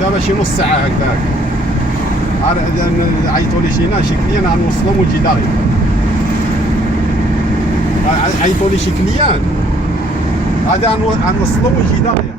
دابا شي نص ساعه هكذاك. عيطوا لي شي كليان غنوصلهم ونجي داغي. عيطوا لي شي كليان غادي غنوصلهم ونجي داغي.